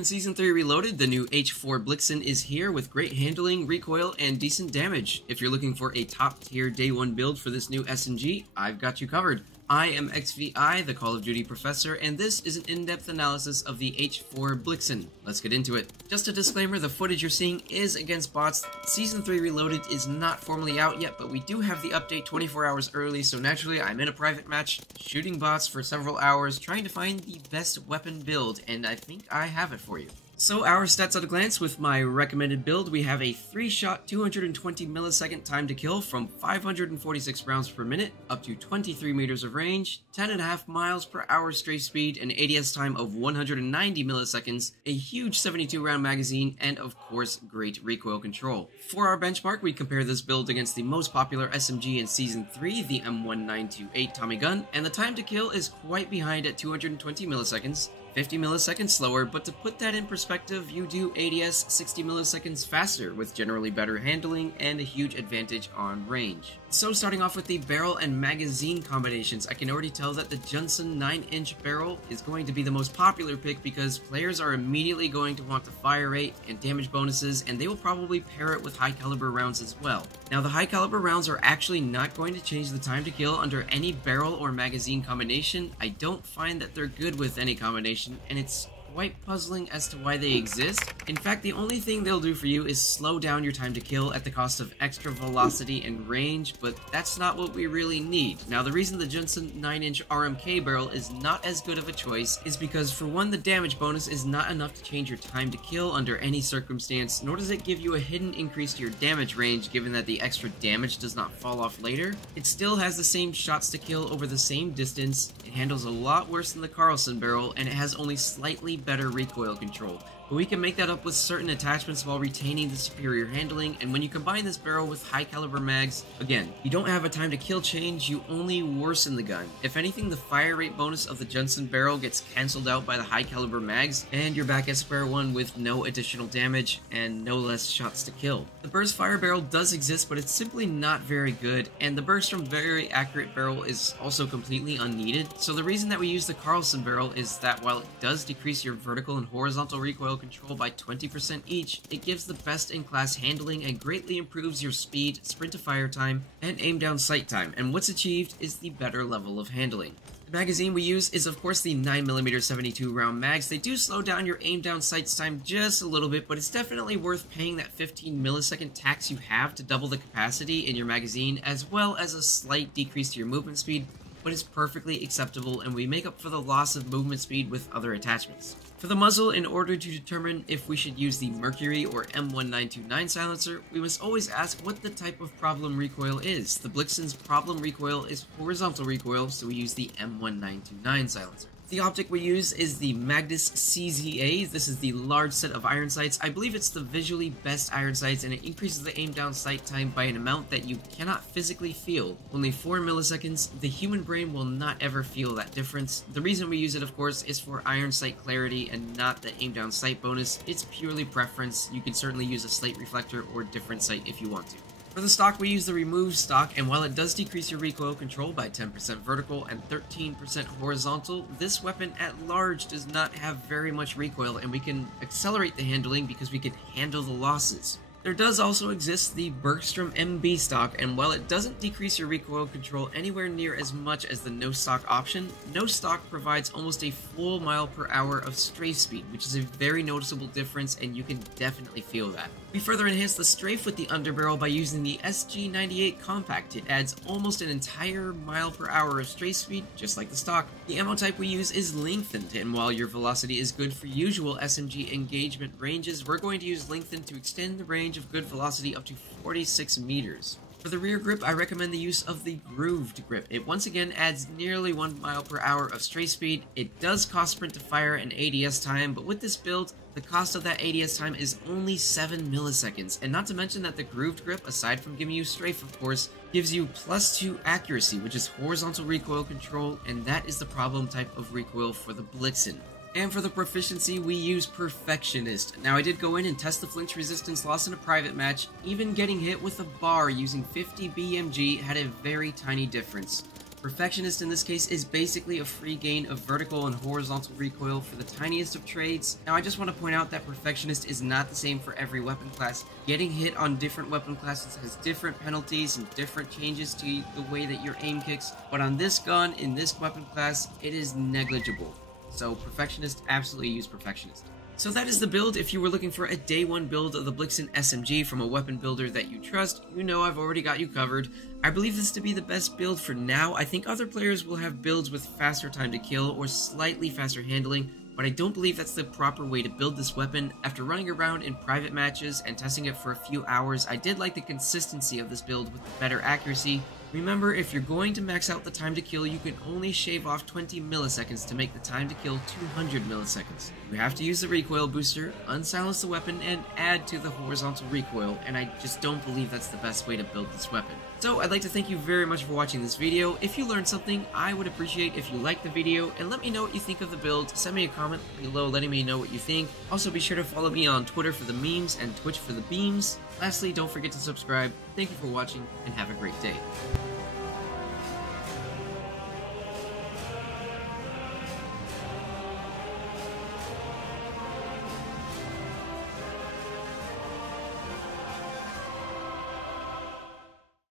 in Season 3 Reloaded, the new H4 BLIXEN is here with great handling, recoil, and decent damage. If you're looking for a top-tier Day 1 build for this new SMG, I've got you covered. I am XVI, the Call of Duty professor, and this is an in-depth analysis of the H4 BLIXEN. Let's get into it. Just a disclaimer, the footage you're seeing is against bots. Season 3 Reloaded is not formally out yet, but we do have the update 24 hours early, so naturally I'm in a private match, shooting bots for several hours, trying to find the best weapon build, and I think I have it for you. So our stats at a glance, with my recommended build, we have a 3-shot 220 millisecond time to kill from 546 rounds per minute, up to 23 meters of range, 10.5 miles per hour strafe speed, an ADS time of 190 milliseconds, a huge 72 round magazine, and of course great recoil control. For our benchmark, we compare this build against the most popular SMG in Season 3, the M1928 Tommy gun, and the time to kill is quite behind at 220 milliseconds. 50 milliseconds slower, but to put that in perspective, you do ADS 60 milliseconds faster with generally better handling and a huge advantage on range. So starting off with the barrel and magazine combinations, I can already tell that the Johnson 9-inch barrel is going to be the most popular pick because players are immediately going to want the fire rate and damage bonuses, and they will probably pair it with high caliber rounds as well. Now the high caliber rounds are actually not going to change the time to kill under any barrel or magazine combination. I don't find that they're good with any combination, and it's quite puzzling as to why they exist. In fact, the only thing they'll do for you is slow down your time to kill at the cost of extra velocity and range, but that's not what we really need. Now, the reason the Johnson 9-inch RMK barrel is not as good of a choice is because, for one, the damage bonus is not enough to change your time to kill under any circumstance, nor does it give you a hidden increase to your damage range given that the extra damage does not fall off later. It still has the same shots to kill over the same distance, it handles a lot worse than the Carlson barrel, and it has only slightly better recoil control. But we can make that up with certain attachments while retaining the superior handling, and when you combine this barrel with high caliber mags, again, you don't have a time to kill change, you only worsen the gun. If anything, the fire rate bonus of the Johnson barrel gets cancelled out by the high caliber mags, and you're back at square one with no additional damage and no less shots to kill. The burst fire barrel does exist, but it's simply not very good, and the burst from very accurate barrel is also completely unneeded. So the reason that we use the Carlson barrel is that while it does decrease your vertical and horizontal recoil control by 20% each, it gives the best-in-class handling and greatly improves your speed, sprint to fire time, and aim down sight time, and what's achieved is the better level of handling. The magazine we use is of course the 9mm 72 round mags. They do slow down your aim down sights time just a little bit, but it's definitely worth paying that 15 millisecond tax you have to double the capacity in your magazine, as well as a slight decrease to your movement speed, but it's perfectly acceptable, and we make up for the loss of movement speed with other attachments. For the muzzle, in order to determine if we should use the Mercury or M1929 silencer, we must always ask what the type of problem recoil is. The BLIXEN's problem recoil is horizontal recoil, so we use the M1929 silencer. The optic we use is the Magnus CZA. This is the large set of iron sights. I believe it's the visually best iron sights, and it increases the aim down sight time by an amount that you cannot physically feel. Only 4 milliseconds. The human brain will not ever feel that difference. The reason we use it, of course, is for iron sight clarity and not the aim down sight bonus. It's purely preference. You can certainly use a slate reflector or different sight if you want to. For the stock, we use the remove stock, and while it does decrease your recoil control by 10% vertical and 13% horizontal, this weapon at large does not have very much recoil, and we can accelerate the handling because we can handle the losses. There does also exist the Bergstrom MB stock, and while it doesn't decrease your recoil control anywhere near as much as the no stock option, no stock provides almost a full mile per hour of strafe speed, which is a very noticeable difference, and you can definitely feel that. We further enhance the strafe with the underbarrel by using the SG98 Compact. It adds almost an entire mile per hour of strafe speed, just like the stock. The ammo type we use is lengthened, and while your velocity is good for usual SMG engagement ranges, we're going to use lengthened to extend the range of good velocity up to 46 meters. For the rear grip, I recommend the use of the grooved grip. It once again adds nearly 1 mile per hour of strafe speed. It does cost sprint to fire and ADS time, but with this build, the cost of that ADS time is only 7 milliseconds, and not to mention that the grooved grip, aside from giving you strafe of course, gives you +2 accuracy, which is horizontal recoil control, and that is the problem type of recoil for the BLIXEN. And for the proficiency, we use Perfectionist. Now, I did go in and test the flinch resistance loss in a private match. Even getting hit with a bar using 50 BMG had a very tiny difference. Perfectionist in this case is basically a free gain of vertical and horizontal recoil for the tiniest of trades. Now I just want to point out that Perfectionist is not the same for every weapon class. Getting hit on different weapon classes has different penalties and different changes to the way that your aim kicks, but on this gun, in this weapon class, it is negligible. So Perfectionist, absolutely use Perfectionist. So that is the build. If you were looking for a day one build of the BLIXEN SMG from a weapon builder that you trust, you know I've already got you covered. I believe this to be the best build for now. I think other players will have builds with faster time to kill or slightly faster handling, but I don't believe that's the proper way to build this weapon. After running around in private matches and testing it for a few hours, I did like the consistency of this build with the better accuracy. Remember, if you're going to max out the time to kill, you can only shave off 20 milliseconds to make the time to kill 200 milliseconds. You have to use the recoil booster, unsilence the weapon, and add to the horizontal recoil, and I just don't believe that's the best way to build this weapon. So I'd like to thank you very much for watching this video. If you learned something, I would appreciate if you liked the video, and let me know what you think of the build. Send me a comment below letting me know what you think. Also be sure to follow me on Twitter for the memes and Twitch for the beams. Lastly, don't forget to subscribe. Thank you for watching, and have a great day.